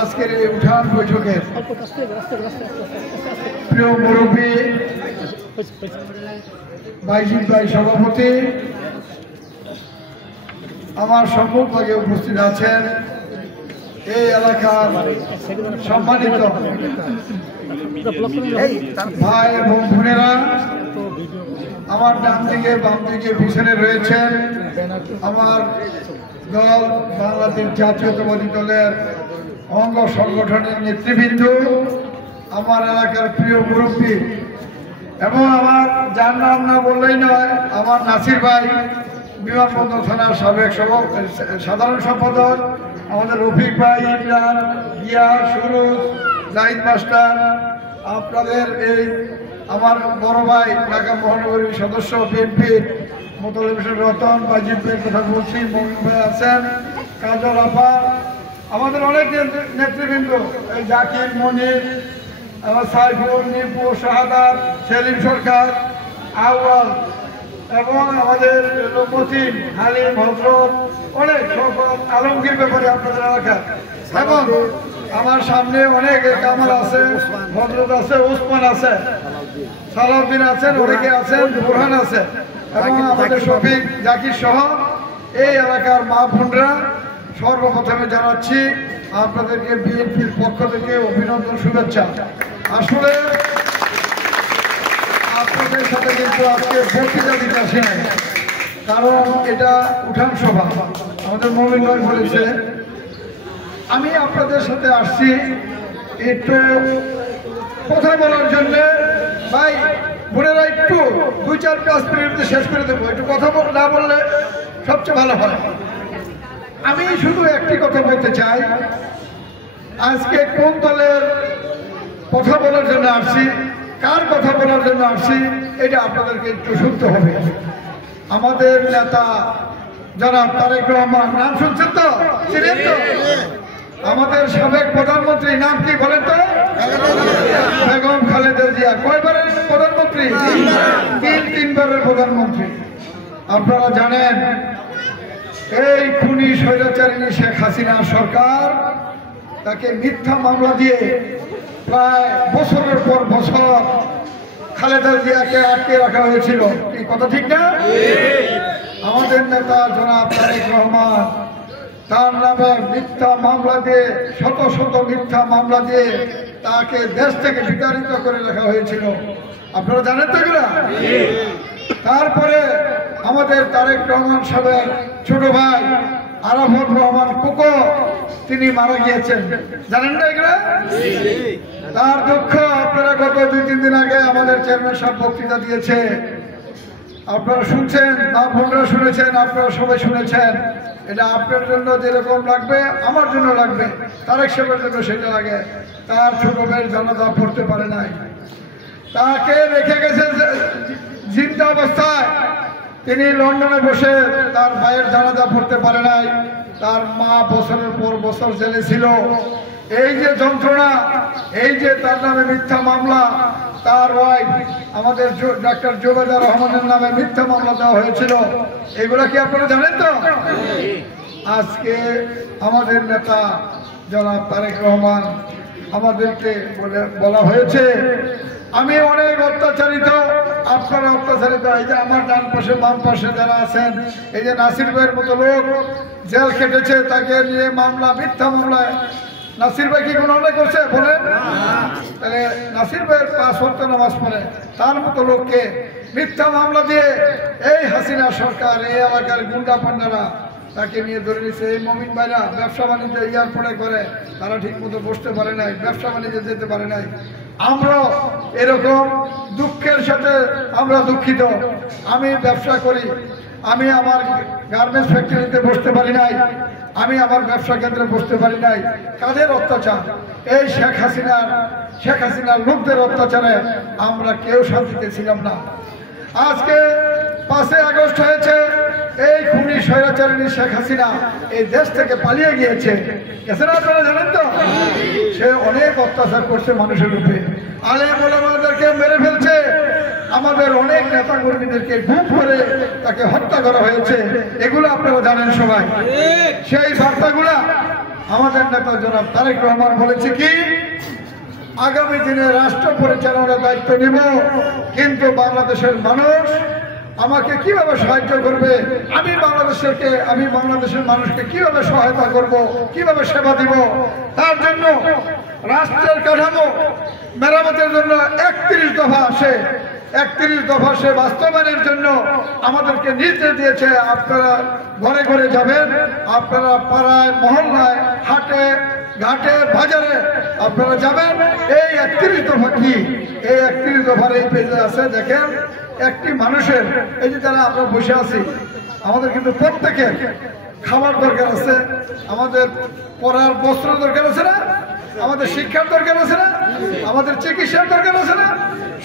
আজকের এই উঠান বৈঠকের প্রিয় মুরব্বী বাইজিৎ ভাই সভাপতি, আমার সম্মুখভাগে উপস্থিত আছেন এই এলাকার সম্মানিত ভাই এবং বোনেরা, আমার ডান দিকে বাম দিকে পিছনে রয়েছেন আমার দল বাংলাদেশ জাতীয়তাবাদী দলের অঙ্গ সংগঠনের নেতৃবৃন্দ, আমার এলাকার প্রিয় মুরব্বী এবং আমার যার নাম না বললেই নয় আমার নাসির ভাই, বিমানবন্দর থানার সাবেক সাধারণ সম্পাদক, আমাদের রফিক ভাই, ইমরান, গিয়া, সুরুজ, জাহিদ মাস্টার, আপনাদের এই আমার বড় ভাই ঢাকা মহানগরীর সদস্য বিএনপির মোতালেব হোসেন রতন, বাইজিৎ ভাইয়ের কথা বলছি, মমিন ভাই আছেন, কাজল আপা, আমাদের অনেক নেতৃবৃন্দ, এই জাকির, মনির, সাইফুল, নিপু, শাহাদাত, সেলিম সরকার, আউয়াল এবং আমাদের মতিন, হালিম, হজরত, অনেক সকল আলমগীর ব্যাপারে আপনাদের এলাকার, এবং আমার সামনে অনেক কামাল আছে, হজরত আছে, ওসমান আছে, সালাউদ্দিন আছেন, অনেকে আছেন, বোরহান আছে এবং আমাদের শফিক, জাকির সহ এই এলাকার মা বোনরা, সর্বপ্রথমে জানাচ্ছি আপনাদেরকে বিএনপির পক্ষ থেকে অভিনন্দন, শুভেচ্ছা। আসলে আপনাদের সাথে কিন্তু আজকে বক্তৃতা দিতে আসি নাই, কারণ এটা উঠান সভা, আমাদের মমিন ভাই বলেছে। আমি আপনাদের সাথে আসছি একটু কথা বলার জন্য। ভাই বোনেরা, একটু 2-4-5 মিনিটে শেষ করে দেবো, একটু কথা না বললে সবচেয়ে ভালো হয়। আমি শুধু একটি কথা বলতে চাই, আজকে কোন দলের কথা বলার জন্য আসছি, কার কথা বলার জন্য আসছি, এটা আপনাদেরকে একটু শুনতে হবে। আমাদের নেতা জনাব তারেক রহমান, নাম শুনছেন তো, চিনেন তো? আমাদের সাবেক প্রধানমন্ত্রী নাম কি বলেন তো? বেগম খালেদা জিয়া। কয়বারের প্রধানমন্ত্রী? তিনবারের প্রধানমন্ত্রী। আপনারা জানেন এই খুনি স্বৈরাচারিণী শেখ হাসিনা সরকার তাকে মিথ্যা মামলা দিয়ে প্রায় বছরের পর বছর খালেদা জিয়াকে আটকে রাখা হয়েছিল। কি কথা ঠিক না? আমাদের নেতা জনাব তারেক রহমান তার নামে মিথ্যা মামলা দিয়ে, শত শত মিথ্যা মামলা দিয়ে তাকে দেশ থেকে বিতাড়িত করে রাখা হয়েছিল। আপনারা জানেন তো এগুলা? তারপরে আমাদের তারেক রহমান সাহেবের ছোট ভাই আরাফাত রহমান কোকো, তিনি মারা গিয়েছেন, জানেন না এগুলা? তার দুঃখ আপনারা গত 2-3 দিন আগে আমাদের চেয়ারম্যান সাহেব বক্তৃতা দিয়েছে, আপনারা শুনছেন, আপনারা শুনেছেন, আপনারা সবাই শুনেছেন। এটা আপনার জন্য যেরকম লাগবে আমার জন্য লাগবে, তারেক সাহেবের জন্য সেটা লাগে। তার ছোট ভাইয়ের জানাজা পড়তে পারে নাই, তাকে রেখে গেছে জিন্দা অবস্থায়, তিনি লন্ডনে বসে তার ভাইয়ের জানাজা পড়তে পারে নাই। তার মা বছরের পর বছর জেলে ছিল। এই যে যন্ত্রণা, এই যে তার নামে মিথ্যা মামলা, তার ওয়াইফ আমাদের ডাক্তার জুবেদা রহমানের নামে মিথ্যা মামলা দেওয়া হয়েছিল, এগুলা কি আপনারা জানেন তো? আজকে আমাদের নেতা জনাব তারেক রহমান আমাদেরকে বলা হয়েছে আমি অনেক অত্যাচারিত, আপনারা অত্যাচারিত। এই যে আমার ডান পাশে বাম পাশে যারা আছেন, এই যে নাসির ভাইয়ের মতো লোক জেল খেটেছে, তাকে নিয়ে মামলা, মিথ্যা মামলায়। নাসির ভাই কি কোনো অন্যায় করছে বলেন? তাহলে নাসির ভাইয়ের 5 ওয়াক্ত নামাজ পড়ে, তার মতো লোককে মিথ্যা মামলা দিয়ে এই হাসিনা সরকার, এই এলাকার গুন্ডা পান্ডারা তাকে নিয়ে ধরে নিচ্ছে। এই মমিন ভাইরা ব্যবসা বাণিজ্য এয়ারপোর্টে করে, তারা ঠিক মতো বসতে পারে নাই, ব্যবসা বাণিজ্যে যেতে পারে নাই। আমরা এরকম দুঃখের সাথে আমরা দুঃখিত। আমি ব্যবসা করি, আমি আমার গার্মেন্টস ফ্যাক্টরিতে বসতে পারি নাই, আমি আমার ব্যবসা কেন্দ্রে বসতে পারি নাই। কাদের অত্যাচার? এই শেখ হাসিনার লোকদের অত্যাচারে আমরা কেউ শান্তিতে ছিলাম না। আজকে 5 আগস্ট হয়েছে, এই খুনি স্বৈরাচারিণী শেখ হাসিনা এই দেশ থেকে পালিয়ে গিয়েছে। এছাড়া আপনারা জানেন তো, সে অনেক অত্যাচার করছে মানুষের উপরে, আলেম ওলামাদেরকে মেরে ফেলছে, আমাদের অনেক নেতা কর্মীদেরকে গুম করে তাকে হত্যা করা হয়েছে, এগুলো আপনারা জানেন সবাই। সেই বার্তাগুলা আমাদের নেতা জনাব তারেক রহমান বলেছে কি, আগামী দিনে রাষ্ট্র পরিচালনার দায়িত্ব নিব, কিন্তু বাংলাদেশের মানুষ আমাকে কিভাবে সাহায্য করবে, আমি বাংলাদেশের মানুষকে কিভাবে সহায়তা করব, কিভাবে সেবা দিব, তার জন্য রাষ্ট্রের কাঠামো মেরামতের জন্য 31 দফা আসে, 31 দফা সে বাস্তবায়নের জন্য আমাদেরকে নির্দেশ দিয়েছে। আপনারা ঘরে ঘরে যাবেন, আপনারা পাড়ায় মহল্লায় হাটে ঘাটে বাজারে আপনারা যাবেন। এই 31 দফা কি, এই 31 দফার এই পেজে আছে, দেখেন একটি মানুষের, এই যে যারা আমরা বসে আছি, আমাদের কিন্তু প্রত্যেকের খাবার দরকার আছে, আমাদের পড়ার বস্ত্র দরকার আছে না, আমাদের শিক্ষার দরকার আছে না, আমাদের চিকিৎসার দরকার আছে না,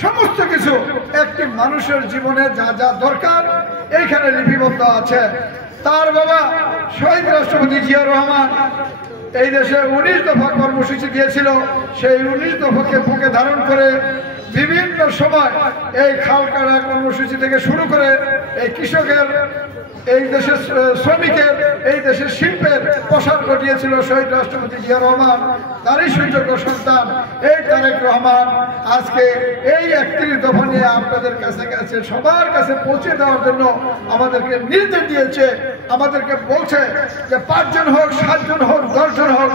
সমস্ত কিছু একটি মানুষের জীবনে যা যা দরকার এইখানে লিপিবদ্ধ আছে। তার বাবা শহীদ রাষ্ট্রপতি জিয়া রহমান এই দেশে 19 দফা কর্মসূচি দিয়েছিল, সেই 19 দফাকে বুকে ধারণ করে বিভিন্ন সময় এই খাল কাটা কর্মসূচি থেকে শুরু করে এই কৃষকের, এই দেশের শ্রমিকের, এই দেশের শিল্পের প্রসার ঘটিয়েছিল শহীদ রাষ্ট্রপতি জিয়া রহমান। তারই সুযোগ্য সন্তান এই তারেক রহমান আজকে এই 31 দফা নিয়ে আপনাদের কাছে সবার কাছে পৌঁছে দেওয়ার জন্য আমাদেরকে নির্দেশ দিয়েছে। আমাদেরকে বলছে যে 5 জন হোক, 7 জন হোক, 10 জন হোক,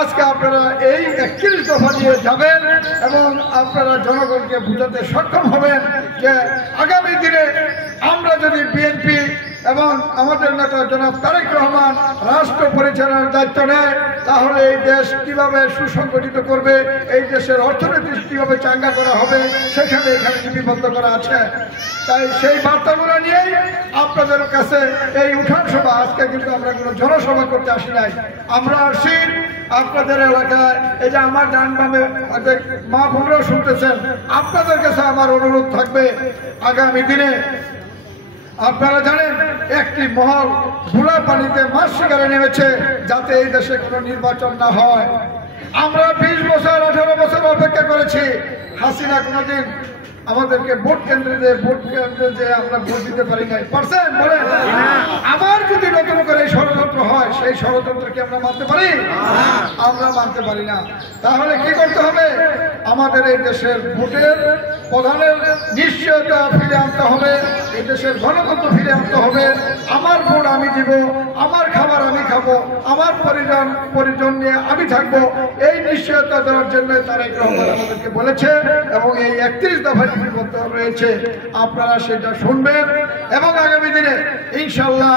আজকে আপনারা এই 31 দফা নিয়ে যাবেন এবং আপনারা জনগণকে বুঝাতে সক্ষম হবেন যে আগামী দিনে আমরা যদি বিএনপি এবং আমাদের নেতা জনাব তারেক রহমান রাষ্ট্র পরিচালনার দায়িত্ব নেয়, তাহলে এই দেশ কিভাবে সুসংগঠিত করবে, এই দেশের অর্থনীতি কিভাবে চাঙ্গা করা হবে, সেখানে এখানে লিপিবদ্ধ করা আছে। তাই সেই বার্তাগুলো নিয়েই আপনাদের কাছে এই উঠান সভা। আজকে কিন্তু আমরা কোনো জনসভা করতে আসি নাই, আমরা আসছি আপনাদের এলাকায়। এই যে আমার ডান বামে মা বোনরাও শুনতেছেন, আপনাদের কাছে আমার অনুরোধ থাকবে, আগামী দিনে আপনারা জানেন একটি মহল ভোলা পানিতে মাছ শিকারে নেমেছে যাতে এই দেশে কোনো নির্বাচন না হয়। আমরা 20 বছর 18 বছর অপেক্ষা করেছি, হাসিনা কোনোদিন আমাদেরকে ভোট কেন্দ্রে যে আমরা ভোট দিতে পারি নাই। পারছেন বলেন? আবার যদি নতুন করে ষড়যন্ত্র হয়, সেই ষড়যন্ত্রকে আমরা মানতে পারি? আমরা মানতে পারি না। তাহলে কি করতে হবে? আমাদের এই দেশের ভোটের প্রধানের নিশ্চয়তা ফিরে আনতে হবে, এই দেশের গণতন্ত্র ফিরে আনতে হবে। আমার ভোট আমি দিব, আমার খাবার আমি খাবো, আমার পরিজন নিয়ে আমি থাকবো, এই নিশ্চয়তা দেওয়ার জন্য তারেক রহমান আমাদেরকে বলেছে এবং এই 31 দফায় লিপিবদ্ধ রয়েছে। আপনারা সেটা শুনবেন এবং আগামী দিনে ইনশাল্লাহ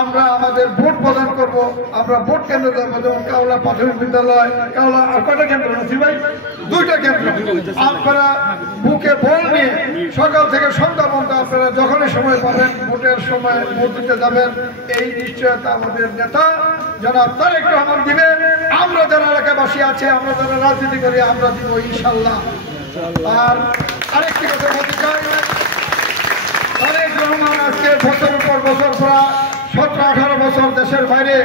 আমরা আমাদের ভোট প্রদান করব। আমরা ভোট কেন্দ্র দেবো, যেমন কাওলা প্রাথমিক বিদ্যালয়, কাওলা আর কটা কেন্দ্র আছে ভাই? 2টা কেন্দ্র। আপনারা বুকে বল নিয়ে সকাল থেকে সন্ধ্যা পর্যন্ত আপনারা যখনই সময় পাবেন ভোটের সময় ভোট দিতে যাবেন, এই নিশ্চয়তা আমাদের নেতা জনাব তারেক রহমান দিবে। আমরা যারা এলাকাবাসী আছে, আমরা যারা রাজনীতি করি, আমরা দিব ইনশাল্লাহ। আর আরেকটি কথা বলতে চাই, তারেক রহমান আজকে বছরের পর বছর প্রায় 17-18 বছর দেশের বাইরে,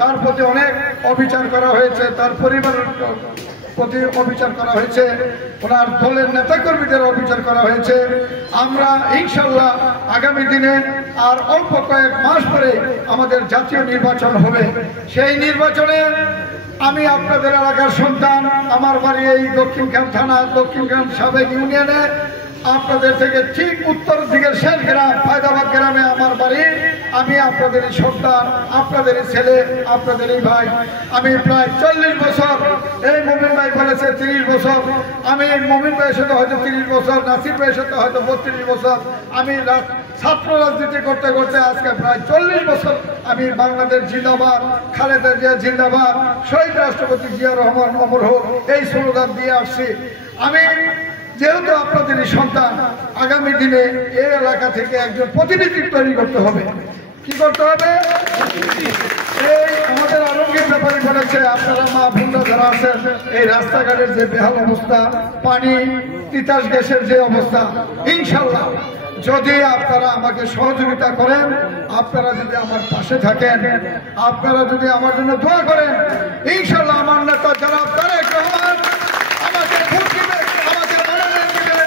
তার প্রতি অনেক অবিচার করা হয়েছে, তার পরিবারের প্রতি অবিচার করা হয়েছে, ওনার দলের নেতাকর্মীদের অবিচার করা হয়েছে। আমরা ইনশাল্লাহ আগামী দিনে আর অল্প কয়েক মাস পরে আমাদের জাতীয় নির্বাচন হবে। সেই নির্বাচনে আমি আপনাদের এলাকার সন্তান, আমার বাড়ি এই দক্ষিণখান থানা, দক্ষিণখান সাবেক ইউনিয়নে, আপনাদের থেকে ঠিক উত্তর দিকের শেষ গ্রাম ফায়দাবাদ গ্রামে আমার বাড়ি। আমি আপনাদেরই সন্তান, আপনাদেরই ছেলে, আপনাদেরই ভাই। আমি প্রায় 40 বছর, এই মমিন ভাই বলেছে 30 বছর, আমি মমিন ভাইয়ের সাথে হয়তো 30 বছর, নাসির ভাইয়ের সাথে হয়তো 32 বছর, আমি ছাত্র রাজনীতি করতে করতে আজকে প্রায় 40 বছর আমি বাংলাদেশ জিন্দাবাদ, খালেদা জিয়া জিন্দাবাদ, শহীদ রাষ্ট্রপতি জিয়া রহমান অমর হোক এই স্লোগান দিয়ে আসছি। আমি যেহেতু আপনাদেরই সন্তান, আগামী দিনে এই এলাকা থেকে একজন প্রতিনিধি তৈরি করতে হবে। কি করতে হবে? এই আমাদের আলমগীর ব্যাপারী বলেছে, আপনারা মা বোনরা যারা আছেন, এই রাস্তাঘাটের যে বেহাল অবস্থা, পানি তিতাস গ্যাসের যে অবস্থা, ইনশাল্লাহ যদি আপনারা আমাকে সহযোগিতা করেন, আপনারা যদি আমার পাশে থাকেন, আপনারা যদি আমার জন্য দোয়া করেন, ইনশাল্লাহ আমার নেতা জনাব তারেক রহমান আমাকে ভোট দিবে, আমাকে মনোনয়ন দিবে,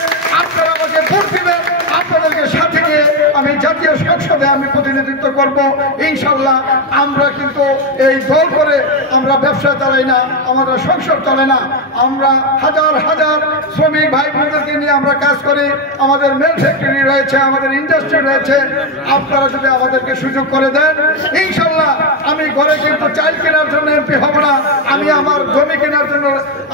জাতীয় সংসদে আমি প্রতিনিধিত্ব করব ইনশাল্লাহ। আমরা কিন্তু এই দল করে আমরা ব্যবসা চালাই না, আমাদের সংসার চলে না। আমরা হাজার হাজার শ্রমিক ভাই বোনদেরকে নিয়ে আমরা কাজ করি। আমাদের মেল ফ্যাক্টরি রয়েছে, আমাদের ইন্ডাস্ট্রি রয়েছে। আপনারা যদি আমাদেরকে সুযোগ করে দেন ইনশাল্লাহ আমি ঘরে কিন্তু চাল কেনার জন্য এমপি হব না, আমি আমার জমি কেনার জন্য,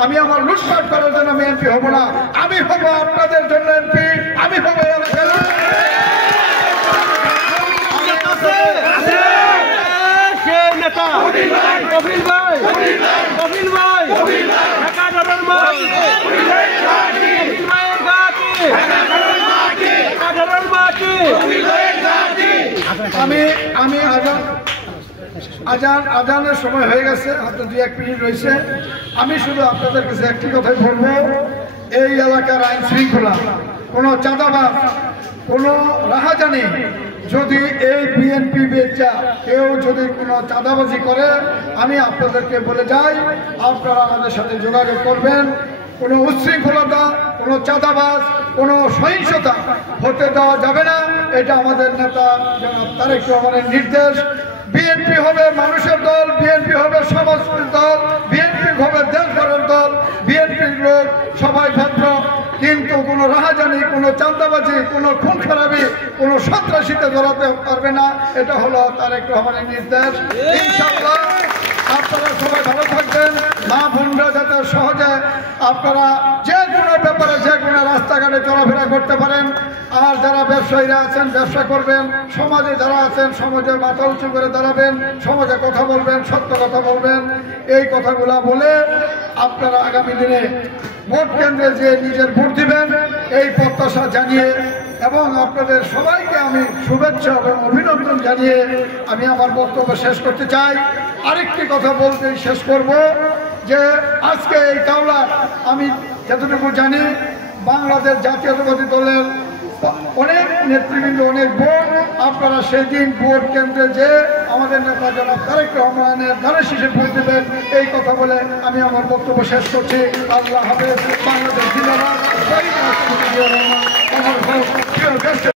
আমি আমার লুটপাট করার জন্য আমি এমপি হব না। আমি হব আপনাদের জন্য এমপি, আমি হব এলাকার আমি আজানের সময় হয়ে গেছে, হাতে 2-1 মিনিট রয়েছে। আমি শুধু আপনাদের কাছে একটি কথাই বলবো, এই এলাকার আইন শৃঙ্খলা, কোনো চাঁদাবাজ, কোনো রাহাজানি যদি এই বিএনপি বেচা কেউ যদি কোনো চাঁদাবাজি করে, আমি আপনাদেরকে বলে যাই আপনারা আমাদের সাথে যোগাযোগ করবেন। কোনো উচ্ছৃঙ্খলতা, কোনো চাঁদাবাজ, কোনো সহিংসতা হতে দেওয়া যাবে না। এটা আমাদের নেতা জনাব তারেক রহমানের নির্দেশ। বিএনপি হবে মানুষের দল, বিএনপি হবে সমাজের দল, বিএনপি হবে দেশ গড়ার দল। বিএনপির লোক সবাই ভদ্র, কিন্তু কোনো রাহাজানি, কোনো চাঁদাবাজি, কোনো খুন খারাপি, কোনো সন্ত্রাসীতে জড়াতে পারবে না। এটা হলো তারেক রহমানের নির্দেশ। ইনশাআল্লাহ আপনারা সবাই ভালো থাকবেন। মা বোনরা যাতে সহজে আপনারা যে কোনো ব্যাপারে যে কোনো রাস্তাঘাটে চলাফেরা করতে পারেন। আর যারা ব্যবসায়ীরা আছেন ব্যবসা করবেন, সমাজে যারা আছেন সমাজে মাথা উঁচু করে দাঁড়াবেন, সমাজে কথা বলবেন, সত্য কথা বলবেন। এই কথাগুলা বলে আপনারা আগামী দিনে ভোট কেন্দ্রে যে নিজের ভোট দিবেন এই প্রত্যাশা জানিয়ে এবং আপনাদের সবাইকে আমি শুভেচ্ছা এবং অভিনন্দন জানিয়ে আমি আমার বক্তব্য শেষ করতে চাই। আরেকটি কথা বলতে শেষ করব যে আজকে এই কাওলা আমি যতটুকু জানি বাংলাদেশ জাতীয়তাবাদী দলের অনেক নেতৃবৃন্দ, অনেক ভোট আপনারা সেদিন ভোট কেন্দ্রে যে আমাদের নেতা জনাব তারেক রহমানের ধানের শীষে ভোট দেবেন এই কথা বলে আমি আমার বক্তব্য শেষ করছি। আল্লাহ হাফেজ। বাংলাদেশ জিন্দাবাদ।